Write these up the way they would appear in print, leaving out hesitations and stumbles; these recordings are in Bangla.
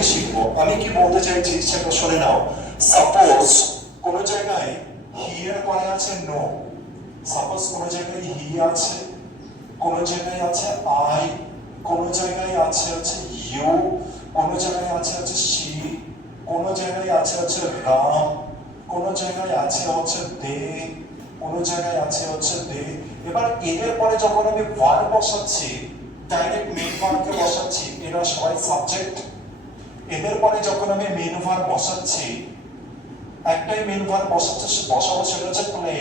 পরেই শিখবো। আমি কি বলতে চাইছি সেটা শুনে নাও। সাপোজ কোন জায়গায় হি এর পরে আছে নো, সাপোজ কোন জায়গায় হি আছে, কোন জায়গায় আছে আই, কোন জায়গায় আছে হচ্ছে ইউ, কোন জায়গায় আছে হচ্ছে শি, কোন জায়গায় আছে হচ্ছে রাম, কোন জায়গায় আছে হচ্ছে দে, কোন জায়গায় আছে হচ্ছে দে। এবার এদের পরে যখন আমি ভার্ব বসাচ্ছি, ডাইরেক্ট মেইন ভার্বকে বসাচ্ছি, এরা সবাই সাবজেক্ট। এদের পরে যখন আমি মেইন ভার্ব বসাচ্ছি, একটাই মেইন ভার্ব বসাবো, সেটা হচ্ছে প্লে।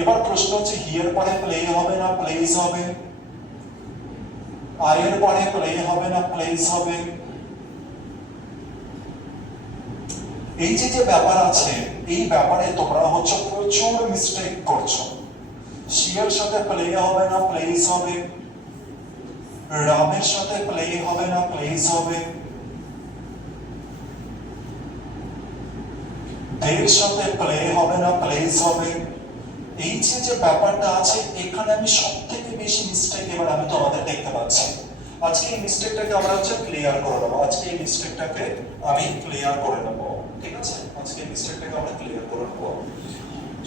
এবার প্রশ্ন হচ্ছে হি এর পরে প্লে হবে না প্লেস হবে, আই এর পরে প্লে হবে না প্লেস হবে। এই যে যে ব্যাপার আছে, এই ব্যাপারে তোমরা হচ্ছে প্রচুর মিস্টেক করছো। শি এর সাথে প্লে হবে না প্লেস হবে, রামের সাথে প্লে হবে না প্লেস হবে, দের সাথে প্লে হবে না প্লেস হবে। এই যে যে ব্যাপারটা আছে, এখানে আমি সব থেকে বেশি মিস্টেক এবার আমি তোমাদের দেখতে পাচ্ছি। আজকে এই মিস্টেকটাকে আমরা হচ্ছে ক্লিয়ার করে নেবো, আজকে এই মিস্টেকটাকে আমি ক্লিয়ার করে নেবো, ঠিক আছে? আজকে এই মিস্টেকটাকে আমরা ক্লিয়ার করে নেবো।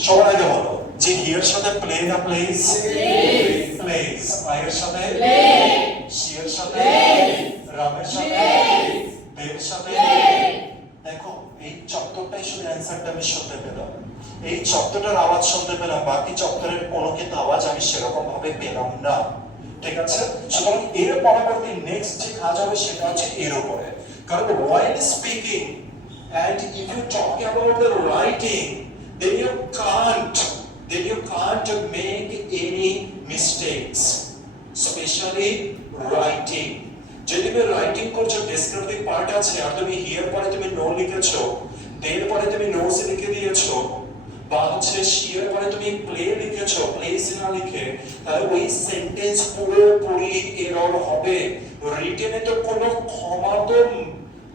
সবার আগে বলো যে হি এর সাথে প্লে না প্লেস, প্লেস। আই এর সাথে প্লে, শি এর সাথে প্লে, রামের সাথে প্লে, দের সাথে প্লে। দেখো এই চত্বরটাই শুধু অ্যানসারটা আমি শুনতে পেলাম, এই চত্বরটার আওয়াজ শুনতে পেলাম, বাকি চত্বরের কোনো কিন্তু আওয়াজ আমি সেরকম ভাবে পেলাম না, ঠিক আছে? সুতরাং এর পরবর্তী নেক্সট যে কাজ হবে সেটা হচ্ছে এর উপরে। কারণ while speaking and if you talk about the writing, then you can't make any mistakes, especially writing. যদি তুমি রাইটিং করছো, ডেসক্রিপটিভ পার্ট আছে, আর তুমি হিয়ার পরে তুমি নো লিখেছো, দের পরে তুমি নোস লিখে দিয়েছো, বা হচ্ছে শিয়ার পরে তুমি প্লে লিখেছো, প্লেস না লিখে, তাহলে ওই সেন্টেন্স পুরোপুরি এরর হবে। রিটেনে তো কোনো ক্ষমা তো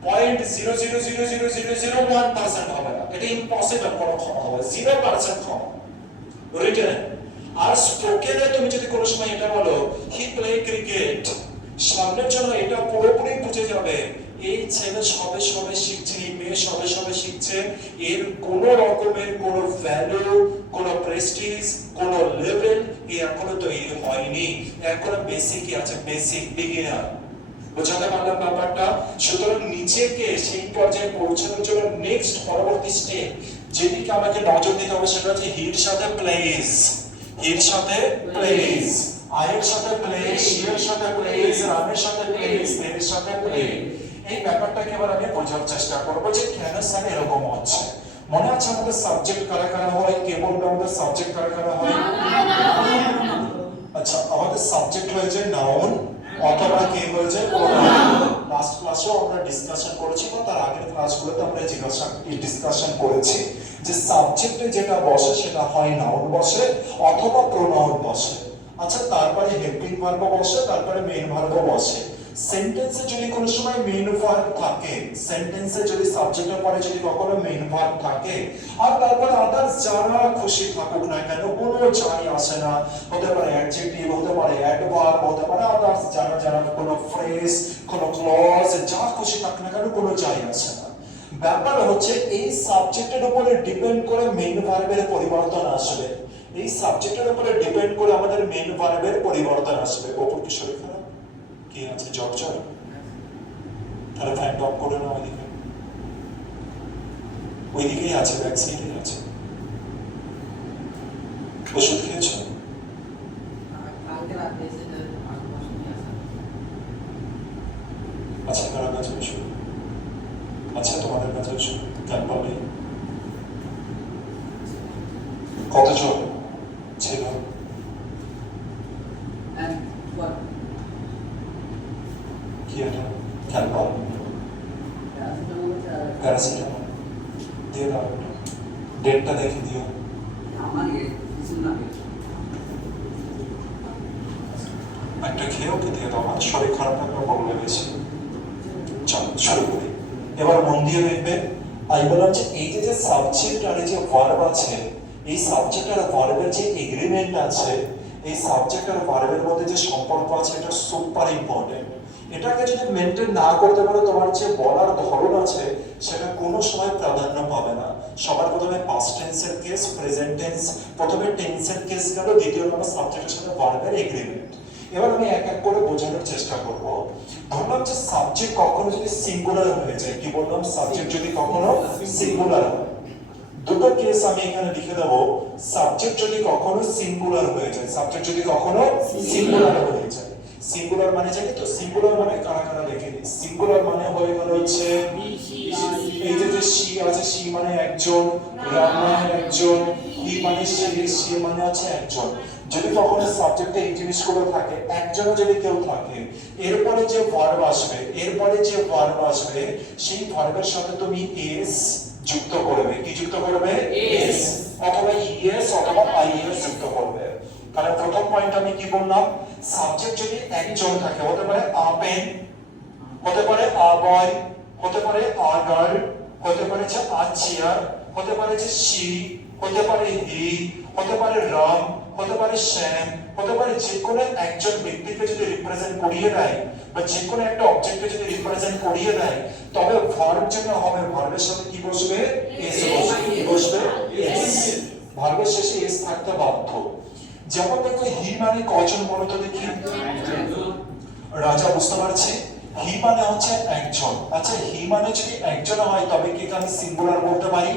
0.0000001% হবে না, এটা ইম্পসিবল কোনো ক্ষমা হবে, 0% ক্ষমা রিটেনে। আর স্পোকেনে তুমি যদি কোনো সময় এটা বলো হি প্লে ক্রিকেট, সামনের জন্য এটা পুরোপুরি বুঝে যাবে এই ছেলে সবে সবে শিখছে, এই মেয়ে সবে সবে শিখছে, এর কোন রকমের কোন ভ্যালু, কোন প্রেস্টিজ, কোন লেভেল এখনো তৈরি হয়নি, এখনো বেসিকই আছে, বেসিক বিগিনার। বোঝাতে পারলাম ব্যাপারটা? সুতরাং নিচেকে সেই পর্যায়ে পৌঁছানোর জন্য নেক্সট পরবর্তী স্টেপ যেদিকে আমাকে নজর দিতে হবে সেটা হচ্ছে হির সাথে প্লেস, হির সাথে প্লেস, আয়ের সাথে প্লেস, শিয়ের সাথে প্লেস, রামের সাথে প্লেস, দের সাথে প্লে। এই ব্যাপারটাকে এবার আমি বোঝার চেষ্টা করব যে কেন স্যার এরকম হচ্ছে। মনে আছে আমাদের সাবজেক্ট কারা কারা হয়? কে বলবে আমাদের সাবজেক্ট কারা কারা হয়? আচ্ছা, আমাদের সাবজেক্ট হয়েছে নাউন অথবা কে হয়েছে প্রোনাউন। লাস্ট ক্লাসেও আমরা ডিসকাশন করেছি, বা তার আগের ক্লাসগুলোতে আমরা ডিসকাশন করেছি যে সাবজেক্টে যেটা বসে সেটা হয় নাউন বসে অথবা প্রোনাউন বসে। আচ্ছা, তারপরে হেল্পিং ভার্ব বসে, তারপরে মেইন ভার্ব বসে। সেন্টেন্সে যদি কোনো সময় মেইন ভার্ব থাকে, সেন্টেন্সে যদি সাবজেক্টের পরে যদি কখনো মেইন ভার্ব থাকে, আর তারপরে আদার্স যারা খুশি থাকুক না কেন কোনো যায় আসে না, হতে পারে অ্যাডজেক্টিভ, হতে পারে অ্যাডভার্ব, হতে পারে আদার্স যারা যারা কোনো ফ্রেজ, কোনো ক্লজ, যা খুশি থাকুক না কেন কোনো যায় আসে না। ব্যাপার হচ্ছে এই সাবজেক্টের উপরে ডিপেন্ড করে মেইন ভার্বের পরিবর্তন আসবে, এই সাবজেক্টের উপরে ডিপেন্ড করে আমাদের মেইন ভার্বের পরিবর্তন আসবে। ওপর কি শরীর খারাপ? কি আছে? জ্বর জ্বর? তাহলে ফ্যান অফ করে নাও, ওইদিকে ওইদিকেই আছে, ব্যাক সাইডে আছে। ওষুধ খেয়েছো? আচ্ছা, কারো কাছে ওষুধ? আচ্ছা, তোমাদের কাছে ওষুধ কেন পাবে? কতজন ছিল? কি এটা? ক্যালপল, প্যারাসিটামল দিয়ে দাও, ডেটটা দেখে দিও। একটা খেয়ে ওকে দিয়ে দাও, আমার শরীর খারাপ থাকলে বললে বেশি। চলো শুরু করি। এবার মন দিয়ে দেখবে। আমি বললাম যে এই যে সাবজেক্ট আর এই যে ভার্ব আছে, এই সাবজেক্ট আর ভার্বের যে এগ্রিমেন্ট আছে, এই সাবজেক্ট আর ভার্বের মধ্যে যে সম্পর্ক আছে, এটা সুপার ইম্পর্টেন্ট। এটাকে যদি মেনটেন না করতে পারো, তোমার যে বলার ধরন আছে সেটা কোনো সময় প্রাধান্য পাবে না। সবার প্রথমে পাস্ট টেন্সের কেস, প্রেজেন্ট টেন্স, প্রথমে টেন্সের কেস গেল, দ্বিতীয় নম্বর সাবজেক্টের সাথে ভার্বের এগ্রিমেন্ট। এবার আমি এক এক করে বোঝানোর চেষ্টা করব। ধরলাম যে সাবজেক্ট কখনো যদি সিঙ্গুলার হয়ে যায়, কি বললাম, সাবজেক্ট যদি কখনো সিঙ্গুলার হয়, দুটো কেস আমি এখানে লিখে দেব। সাবজেক্ট যদি কখনো সিঙ্গুলার হয়ে যায়, সাবজেক্ট যদি কখনো সিঙ্গুলার হয়ে যায়, সিঙ্গুলার মানে জানি তো, সিঙ্গুলার মানে কারা কারা লিখে দিই। সিঙ্গুলার মানে হয়ে গেল হচ্ছে এই যে সি আছে, সি মানে একজন, রাম মানে একজন, হি মানে সে মানে হচ্ছে একজন। যদি কখনো সাবজেক্টে এই জিনিসগুলো থাকে, একজনও যদি কেউ থাকে, এরপরে যে ভার্ব আসবে, সেই ভার্বের সাথে তুমি এস যুক্ত করবে। কি যুক্ত করবে? এস, অথবা ইএস অথবা আইএস যুক্ত করবে। তাহলে প্রথম পয়েন্ট আমি কি বললাম, সাবজেক্ট যদি একজন থাকে, হতে পারে আ পেন, হতে পারে আ বয়, হতে পারে আ গার্ল, হতে পারে যে আ চেয়ার, হতে পারে যে শি, হতে পারে হি, হতে পারে রাম, হতে পারে শ্যাম, হতে পারে যে কোনো একজন ব্যক্তিকে যদি রিপ্রেজেন্ট করিয়ে দেয়, বা যে কোনো একটা অবজেক্টকে যদি রিপ্রেজেন্ট করিয়ে দেয়, তবে ভার্ব যেটা হবে, ভার্বের সাথে কি বসবে? এস বসবে। কি বসবে? এস। ভার্বের শেষে এস থাকতে বাধ্য। যেমন দেখো, হি মানে কজন বলো তো দেখি? রাজা, বুঝতে পারছি। হি মানে হচ্ছে একজন। আচ্ছা, হি মানে যদি একজন হয় তবে কি আমি সিঙ্গুলার বলতে পারি?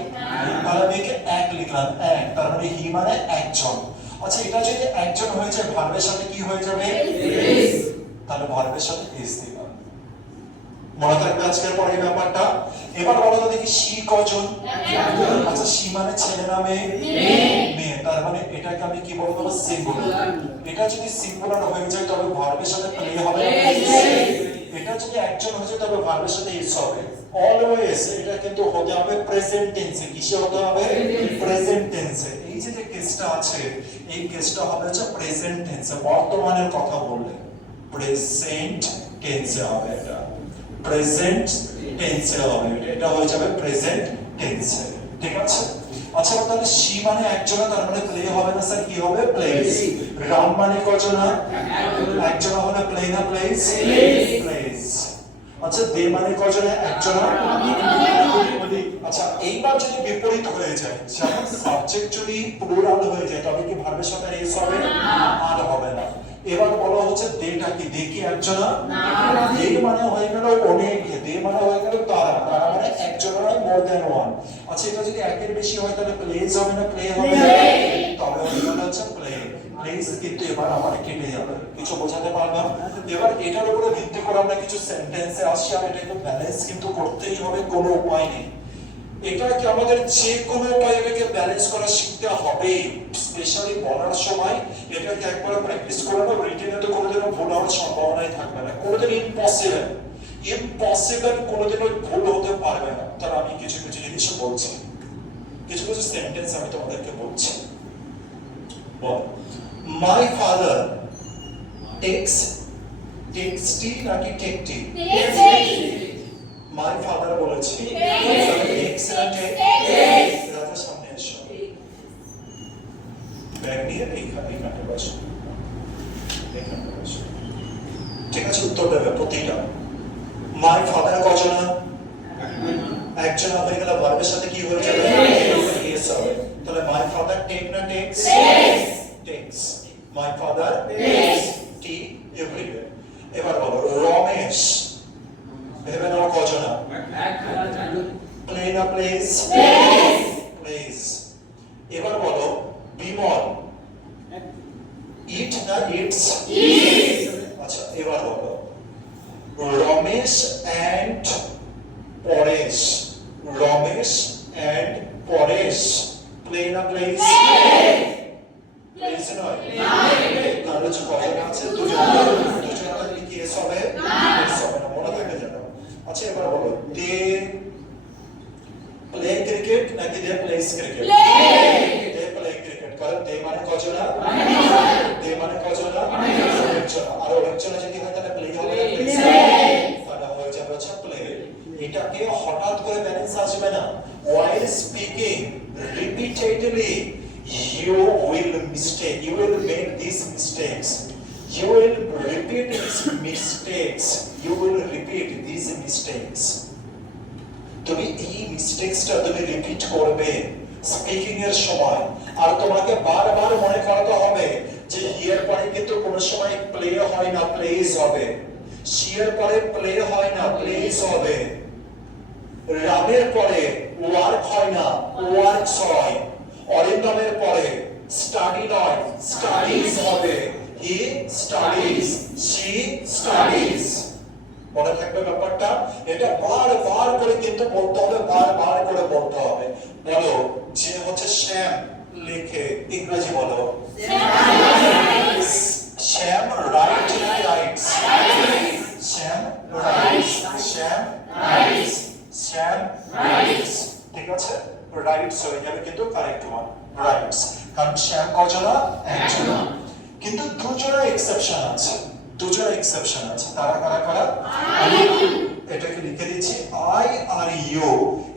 তাহলে আমি একে এক লিখলাম, এক, তার মানে হি মানে একজন। আচ্ছা, এটা যদি একজন হয়ে যায়, ভার্বের সাথে কি হয়ে যাবে? এস। তাহলে ভার্বের সাথে এস দিলাম। মনে থাকবে আজকের পরে ব্যাপারটা। এবার বলো তো দেখি, সি কজন? আচ্ছা, সি মানে ছেলে না মেয়ে? মেয়ে। তার মানে এটাকে আমি কি বলবো? সিঙ্গুলার। এটা যদি সিঙ্গুলার হয়ে যায় তবে ভার্বের সাথে প্লে হবে। এটা যদি একজন হয়ে যায় তবে ভার্বের সাথে এস হবে। অলওয়েজ এটা কিন্তু হতে হবে প্রেজেন্ট টেন্সে। কিসে হতে হবে? প্রেজেন্ট টেন্সে। এই যে কেসটা আছে, এই কেসটা হবে হচ্ছে প্রেজেন্ট টেন্সে, বর্তমানের কথা বললে প্রেজেন্ট টেন্সে হবে। এটা প্রেজেন্ট টেন্সে হবে, এটা হয়ে যাবে প্রেজেন্ট টেন্সে। ঠিক আছে? আচ্ছা, তাহলে সি মানে একজন, তার মানে প্লে হবে না স্যার, কি হবে? প্লেস। রাম মানে কজন? একজন হলে প্লে না প্লেস? প্লেস। আচ্ছা, দে মানে কজন? একজন। আচ্ছা, এইবার যদি বিপরীত হয়ে যায়, যেমন সাবজেক্ট যদি প্লুরাল হয়ে যায় তবে কি ভার্বের সাথে এস হবে? আর হবে না। এবার বলা হচ্ছে দেটা কি? দে কি একজন? দে মানে হয়ে গেল অনেক, দে মানে হয়ে গেল তারা, তারা মানে একজন নয়, মোর দ্যান ওয়ান। আচ্ছা, এটা যদি একের বেশি হয় তাহলে প্লেস হবে না প্লে হবে? তবে হয়ে হচ্ছে প্লে। প্লেস কিন্তু এবার আমার কেটে যাবে। কিছু বোঝাতে পারলাম? এবার এটার উপরে ভিত্তি করে আমরা কিছু সেন্টেন্সে আসছি, আর এটা কিন্তু ব্যালেন্স কিন্তু করতেই হবে, কোনো উপায় নেই। এটাকে আমাদের যে কোনো উপায়ে এটাকে ব্যালেন্স করা শিখতে হবে, স্পেশালি বলার সময় এটাকে একবার প্র্যাকটিস করে নাও। রিটেনে তো কোনোদিনও ভুল হওয়ার সম্ভাবনাই থাকবে না, কোনোদিন ইম্পসিবল, ইম্পসিবল কোনোদিনও ভুল হতে পারবে না। তার আমি কিছু কিছু জিনিস বলছি, কিছু কিছু সেন্টেন্স আমি তোমাদেরকে বলছি। মাই ফাদার টেক্স, টেক্স টি নাকি টেক টি? মাই ফাদার বলেছি, টেক্স না টেক? রাজা সামনে এসো, ব্যাগ নিয়ে এইখানে বসো, এখানে বসো। ঠিক আছে, উত্তর দেবে প্রতিটা। মাই ফাদার কজন? একজন হয়ে গেল, ভার্বের সাথে কি হয়ে যাবে? এস হবে। তাহলে মাই ফাদার টেক না takes? Takes. My father tea everywhere. এবার বলো, রমেশ ভেবে নাও কজন? প্লে না প্লেস? প্লেস। এবার বলো, বিমল ইট না ইটস? আচ্ছা, এবার বলো, Ramesh and Paresh, Ramesh and Paresh play না প্লেস? প্লেস নয়। তাহলে যে কজন আছে? দুজন। দুজন হলে কি এস হবে? এস হবে না, মনে থাকে যেন। আচ্ছা, এবার বলো, দে প্লে ক্রিকেট নাকি they plays cricket? They play cricket. কারণ দে মানে কজন? দে মানে কজন? একজন। আর একজন যদি হয় তাহলে প্লে হবে না প্লেস? তাহলে হয়ে যাবে হচ্ছে প্লে। এটাকে হঠাৎ করে ব্যালেন্স আসবে না। while speaking repeatedly you will mistake, you will make these mistakes, you will repeat these mistakes. you will repeat these mistakes. তুমি এই মিস্টেকসটা তুমি রিপিট করবে স্পিকিং এর সময়, আর তোমাকে বারবার মনে করাতে হবে যে হিয়ার পরে কিন্তু কোনো সময় প্লে হয় না, প্লেস হবে। শিয়ার পরে প্লে হয় না, প্লেস হবে। রামের পরে ওয়ার্ক হয় না, ওয়ার্কস হয়। অরিন্দমের পরে স্টাডি নয়, স্টাডিজ হবে। He studies, she studies. মনে থাকবে ব্যাপারটা? এটা বারবার করে কিন্তু বলতে হবে, বারবার করে বলতে হবে। বলো, যে হচ্ছে শ্যাম লেখে, ইংরেজি বলো। শ্যাম রাইটস, শ্যাম রাইটস, শ্যাম রাইটস, শ্যাম রাইটস। ঠিক আছে, রাইটস হয়ে যাবে কিন্তু কারেক্ট ওয়ান, রাইটস। কারণ শ্যাম কজনা? একজনা। কিন্তু দুজনের এক্সেপশন আছে, দুজনের এক্সেপশন আছে। তারা কারা কারা? এটাকে লিখে দিচ্ছি আই আর ইউ।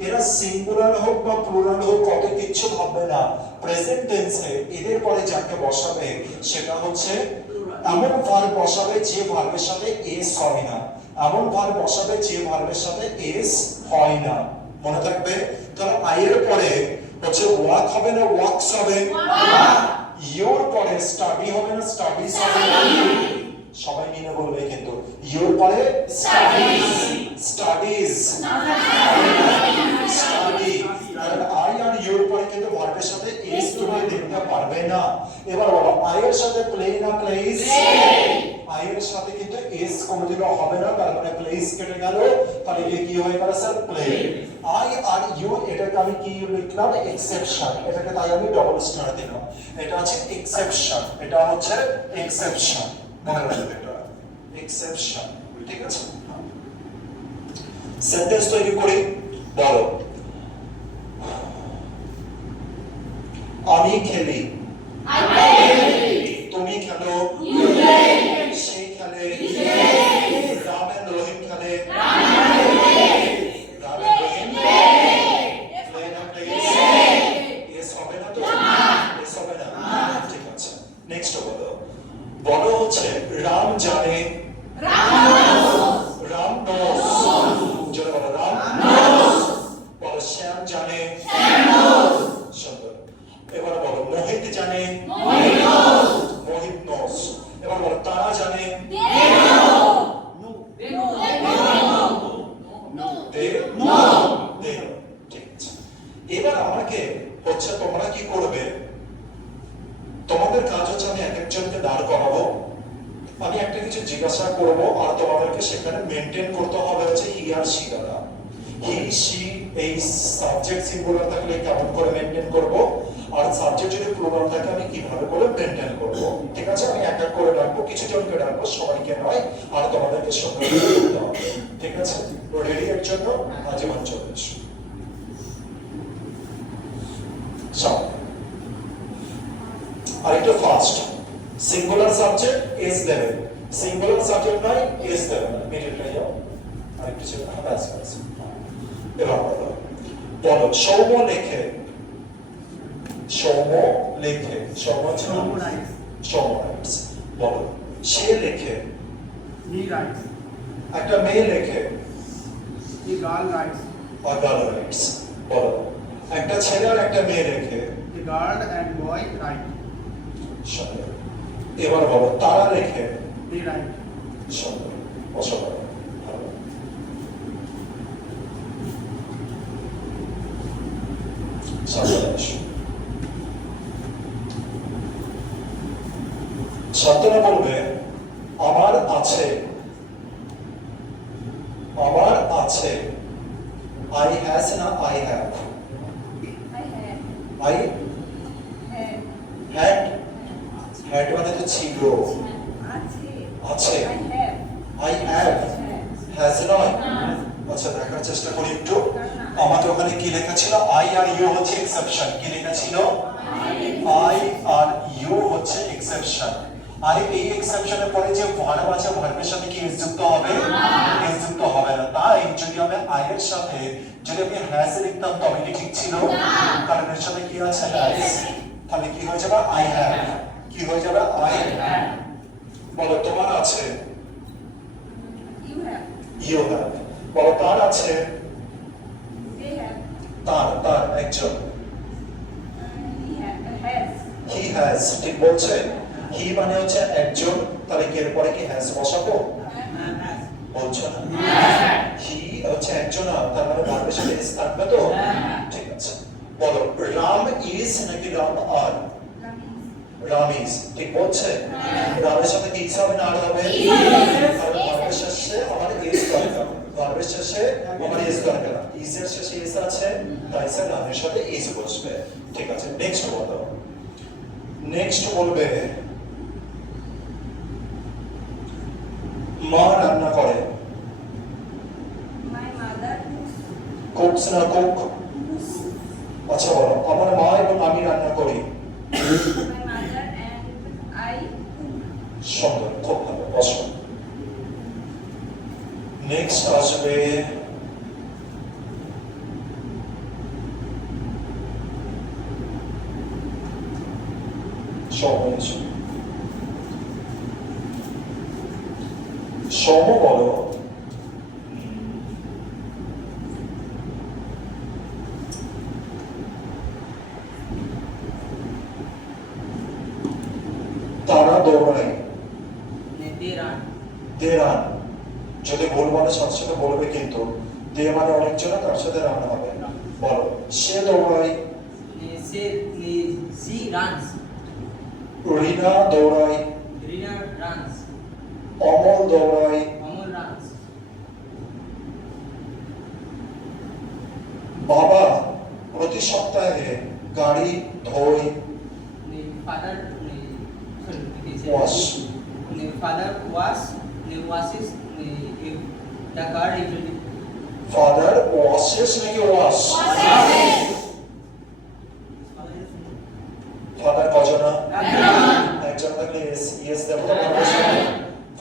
এরা সিঙ্গুলার হোক বা প্লুরাল হোক কত কিছু ভাববে না। প্রেজেন্ট টেন্সে এদের পরে যাকে বসাবে সেটা হচ্ছে এমন ভার্ব বসাবে যে ভার্বের সাথে এস হয় না, এমন ভার্ব বসাবে যে ভার্বের সাথে এস হয় না। মনে থাকবে? তাহলে আই এর পরে হচ্ছে ওয়াক হবে না, ওয়াকস হবে। ইউর পরে স্টাডি হবে না, স্টাডিজ হবে। সবাই মিলে বলবে কিন্তু ইউর পরে স্টাডিজ, স্টাডিজ, স্টাডি। আই আর ইউর পরে কিন্তু ভার্বের সাথে এস তুমি দেখতে পারবে না। এবার বলো, আই এর সাথে প্লে না প্লেস? আই এর সাথে কিন্তু এস কোনোদিনও হবে না, তার মানে প্লেস কেটে গেল। তাহলে এটা কি হয়ে গেল স্যার? প্লে। আই আর ইউ, এটাকে আমি কি লিখলাম? এক্সেপশন। এটাকে তাই আমি ডবল স্টার দিলাম। এটা হচ্ছে এক্সেপশন, এটা হচ্ছে এক্সেপশন। মনে রাখবে এটা এক্সেপশন। ঠিক আছে, সেন্টেন্স তৈরি করি। বলো, আমি খেলি, তুমি খেলো, সে খেলে, রাম এন্ড রহিম খেলে, রাম এন্ড রহিম প্লে না প্লেস? এস হবে না তো? এস হবে না? ঠিক আছে, নেক্সট বলো। বলো হচ্ছে রাম জানে, রাম নোস। জোরে বলো, রাম নোস। বলো শ্যাম জানে, সুন্দর। এবার বলো মোহিত জানে, মোহিত নোস। এবার বলো তারা জানে, ঠিক আছে। এবার আমাকে হচ্ছে তোমরা কি করবে, তোমাদের কাজ হচ্ছে আমি এক একজনকে দাঁড় করাবো, আমি একটা কিছু জিজ্ঞাসা করব, আর তোমাদেরকে সেখানে মেইনটেইন করতে হবে হচ্ছে হি আর শি দ্বারা। হি শি এই সাবজেক্ট সিঙ্গুলার থাকলে কেমন করে মেইনটেইন করব, আর সাবজেক্ট যদি প্লুরাল থাকে আমি কিভাবে করে মেইনটেইন করব। ঠিক আছে, আমি এক এক করে ডাকবো, কিছু জনকে ডাকবো, সবাইকে নয়, আর তোমাদেরকে সবাইকে করতে হবে। ঠিক আছে, রেডি এর জন্য আজীবন চলে এসো। আরেকটু ফাস্ট। সিঙ্গুলার সাবজেক্ট এস দেবে, সিঙ্গুলার সাবজেক্ট নয় এস দেবে না, মিডলটা যাও। আরেকটু ছিল না, ব্যাস ব্যাস। এবার বলো, বলো সৌম লেখে, সৌম লেখে, সৌম হচ্ছে সৌম রাইটস। বলো সে লেখে, একটা মেয়ে লেখে, গার্ল রাইটস, গার্ল রাইটস। বলো একটা ছেলে আর একটা মেয়ে লেখে, গার্ল এন্ড বয় রাইট। সুন্দর। এবার বলো তারা লেখে, দে রাইট। সুন্দর, অসাধারণ। ভালো। শান্তনা বলবে আমার আছে, আমার আছে। আই হ্যাজ না I have? I had, had মানে তো ছিল, আছে। আই হ্যাভ, হ্যাজ নয়। আচ্ছা দেখার চেষ্টা করি একটু। আমাদের ওখানে কি লেখা ছিল? আই আর ইউ হচ্ছে এক্সেপশন। কি লেখা ছিল? আই আর ইউ হচ্ছে এক্সেপশন। আর এই এক্সেপশনের পরে যে ভার্ব আছে, ভার্বের সাথে কি এস যুক্ত হবে? এস যুক্ত হবে না। তাই যদি আমি আই এর সাথে যদি আমি হ্যাজ লিখতাম তবে কি ঠিক ছিল? কারণ এর সাথে কি আছে? হ্যাজ। তাহলে কি হয়ে যাবে? I have. কি হয়ে যাবে? I have. বলো তোমার আছে, You have. You have. বলো তার আছে, They have. তার একজন। Has. হি হ্যাজ, ঠিক বলছে। হি মানে হচ্ছে একজন, তাহলে কি এর পরে কি হ্যাজ বসাবো? বলছো না। হি হচ্ছে একজন, তার মানে ভার্বের সাথে এস থাকবে তো? ঠিক আছে। বলো রাম ইজ নাকি রাম আর? রাম ইজ, ঠিক বলছে। রামের সাথে কি ইজ হবে না আর হবে? কারণ ভার্বের শেষে আমার এস দরকার, ভার্বের শেষে আমার এস দরকার। ইজের শেষে এস আছে, তাই স্যার রামের সাথে ইজ বসবে। ঠিক আছে, নেক্সট বলো। নেক্সট বলবে মা রান্না করে। My mother কুকস না কুক? আচ্ছা বলো আমার মা এবং আমি রান্না করি। My mother and I cook. সুন্দর, খুব ভালো, বসো। নেক্সট আসবে সহজ। সম বলো তারা দৌড়ায়। দে রান, যদি ভুল মানে সাথে সাথে বলবে কিন্তু। দে মানে অনেকজন, তার সাথে রান হবে। বলো সে দৌড়ায়। She runs. রিনা দৌড়ায়। Rina runs. অমল দৌড়ায়। Amol runs. বাবা প্রতি সপ্তাহে গাড়ি ধোয়। The father Wash. The father washes the car every. Father washes নাকি ওয়াশ? ফাদার কজনা? একজন থাকলে এস ইএস দেব তো ভার্বের সাথে।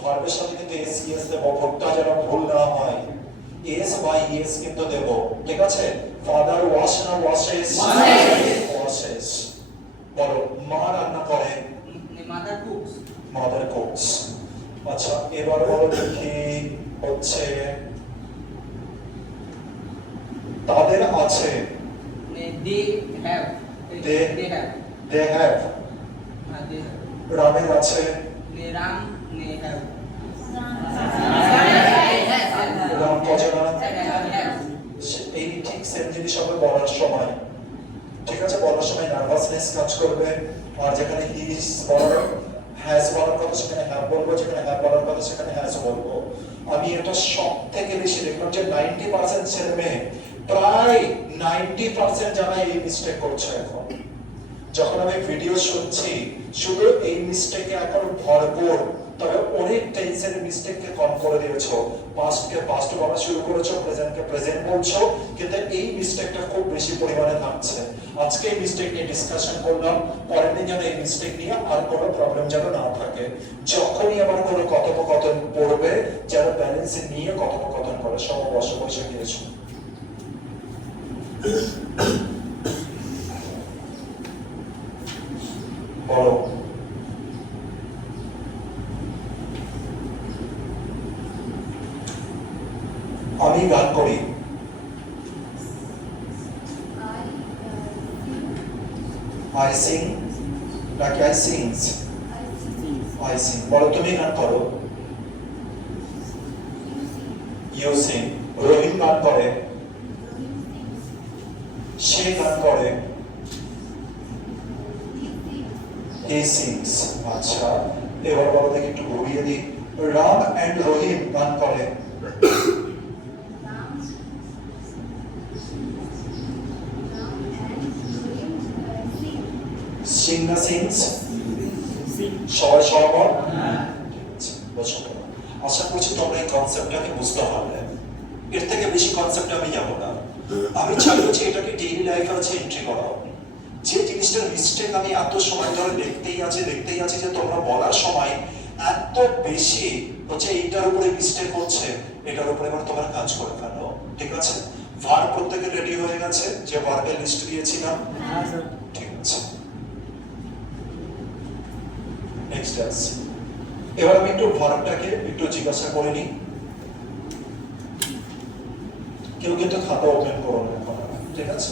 ভার্বের সাথে কিন্তু এস ইএস দেব, ভুলটা যেন ভুল না হয়। এস বা ইএস কিন্তু দেব, ঠিক আছে? ফাদার ওয়াশ না ওয়াশেস? ওয়াশেস। বলো মা রান্না করে। The mother cooks. Mother cooks. আচ্ছা এবার বলো দেখি হচ্ছে তাদের আছে। They have. They- They have. They have. They have. রামের আছে। The ram they have. Ram কজনা? Have. এই ঠিক সেম জিনিস হবে বলার সময়, ঠিক আছে? বলার সময় নার্ভাসনেস কাজ করবে। আর যেখানে ইজ বলার, হ্যাজ বলার কথা সেখানে হ্যাভ বলবো, যেখানে হ্যাভ বলার কথা সেখানে হ্যাজ বলবো। আমি এটা সব থেকে বেশি দেখলাম যে 90% ছেলে মেয়ে, প্রায় 90% যারা এই মিস্টেক করছে এখন। যখন আমি ভিডিও শুনছি শুধু এই মিস্টেকে এখন ভরপুর। তবে অনেক টেন্সের মিস্টেককে কম করে দিয়েছো, পাস্টকে পাস্ট বলা শুরু করেছো, প্রেজেন্টকে প্রেজেন্ট বলছো, কিন্তু এই মিস্টেকটা খুব বেশি পরিমাণে থাকছে। আজকে এই মিস্টেক নিয়ে ডিসকাশন করলাম, পরের দিন যেন এই মিস্টেক নিয়ে আর কোনো প্রবলেম যেন না থাকে। যখনই আবার কোনো কথোপকথন পড়বে যেন ব্যালেন্স নিয়ে কথোপকথন করে। সব বসে বসে গিয়েছো। বলো আমি গান করি। আই সিং নাকি আই সিংস? I sing. বলো তুমি গান করো। ইউ সিং। রহিম গান করে। সে গান করে। হি সিংস। আচ্ছা এবার বলো দেখি, একটু ঘুরিয়ে দিই। রাম এন্ড রহিম গান করে। সিং না সিংস? সবাই সবার আশা করছি তোমরা এই কনসেপ্টটাকে বুঝতে পারলে। এর থেকে বেশি কনসেপ্টে আমি যাবো না। আমি চাইবো যে এটাকে ডেইলি লাইফে হচ্ছে এন্ট্রি করা। যে জিনিসটার মিস্টেক আমি এত সময় ধরে দেখতেই আছি যে তোমরা বলার সময় এত বেশি হচ্ছে এইটার উপরে মিস্টেক হচ্ছে, এটার উপরে এবার তোমরা কাজ করে ফেলো, ঠিক আছে? ভার্ব প্রত্যেকে রেডি হয়ে গেছে? যে ভার্বের লিস্ট দিয়েছিলাম, ঠিক আছে। নেক্সট আসছি। এবার আমি একটু ভার্বটাকে একটু জিজ্ঞাসা করে নিই। কেউ কিন্তু খাতা ওপেন করো না এখন, ঠিক আছে?